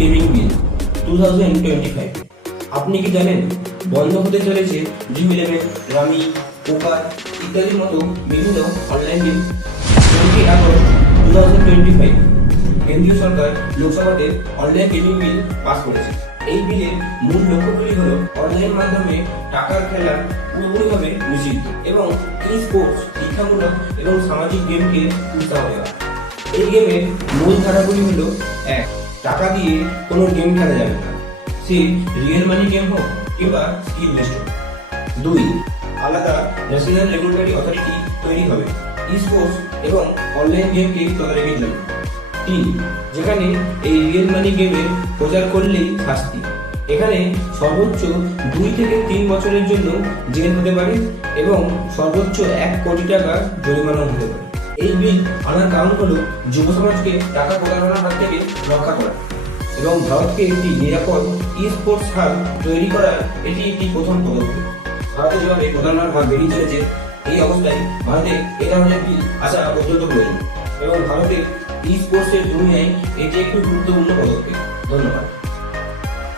Gaming বিল 2025। আপনি কি জানেন বন্ধ হতে চলেছে ড্রিম ইলেভেন, রামি, পোকার ইত্যাদির মতো বিভিন্ন অনলাইন গেম 20 আগস্ট 2025 কেন্দ্রীয় সরকার লোকসভাতে অনলাইন গেমিং বিল পাস করেছে। এই বিলের মূল লক্ষ্যগুলি হল অনলাইন মাধ্যমে টাকার খেলা পুরোপুরিভাবে নিষিদ্ধ এবং ই স্পোর্টস শিক্ষামূলক এবং সামাজিক গেমকে উৎসাহ দেওয়া। এই গেমের মূল ধারাগুলি হল: 1. টাকা দিয়ে কোনো গেম খেলা যাবে না, সে রিয়েল মানি গেম হোক কিংবা স্কিল বেসড হোক। 2. আলাদা ন্যাশনাল রেগুলেটরি অথরিটি তৈরি হবে ই স্পোর্টস এবং অনলাইন গেমকে তদারকির জন্য। 3. যেখানে এই রিয়েল মানি গেমের প্রচার করলেই শাস্তি। এখানে সর্বোচ্চ 2 থেকে 3 বছরের জন্য জেল হতে পারে এবং সর্বোচ্চ 1 কোটি টাকা জরিমানা হতে পারে। এই বিল আনার কারণ হলো যুব সমাজকে টাকা প্রতারণার হাত থেকে রক্ষা করা এবং ভারতকে একটি নিরাপদ ই স্পোর্টস হাব তৈরি করার এটি একটি প্রথম পদক্ষেপ। ভারতে যেভাবে প্রতারণার হার বেরিয়ে চলেছে, এই অবস্থায় ভারতে এ ধরনের বিল আসা অত্যন্ত প্রয়োজন এবং ভারতের ই স্পোর্টসের দুনিয়ায় এটি একটি গুরুত্বপূর্ণ পদক্ষেপ। ধন্যবাদ।